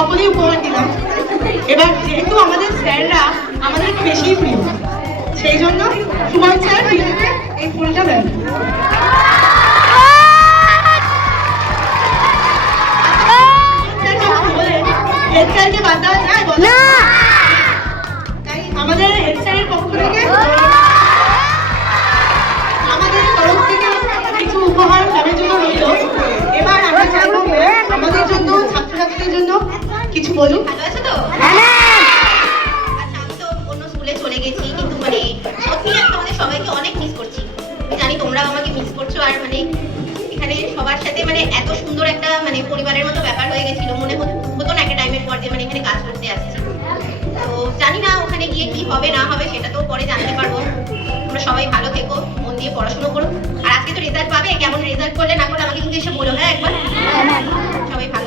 সকলেই উপহার দিলাম। এবার যেহেতু আমাদের স্যাররা আমাদের একটু বেশিই প্রিয়, সেই জন্য সুমন স্যার এই ফুলটা দেন। হেড স্যারকে বাদ দেওয়া যায় বলো? তাই আমাদের হেড স্যারের পক্ষ থেকে আমাদের তরফ থেকে কিছু উপহার তাদের জন্য রইল। এবার আমরা চাইবো আমাদের জন্য, ছাত্রছাত্রীদের জন্য কিছু বলুন। ভালো আছে তো? আচ্ছা, আমি তো অন্য স্কুলে চলে গেছি, কিন্তু মানে সত্যি আমি তোমাদের সবাইকে অনেক মিস করছি। আমি জানি তোমরাও আমাকে মিস করছো। আর মানে এখানে সবার সাথে মানে এত সুন্দর একটা মানে পরিবারের মতো ব্যাপার হয়ে গেছিল, মনে হতো না একটা টাইমের পর যে মানে এখানে কাজ করতে আসছি। তো জানি না ওখানে গিয়ে কি হবে না হবে, সেটা তো পরে জানতে পারবো। তোমরা সবাই ভালো থেকো, মন দিয়ে পড়াশোনা করো। আর আজকে তো রেজাল্ট পাবে, কেমন রেজাল্ট করলে না করলে আমাকে কিন্তু এসে বলো, হ্যাঁ একবার। সবাই ভালো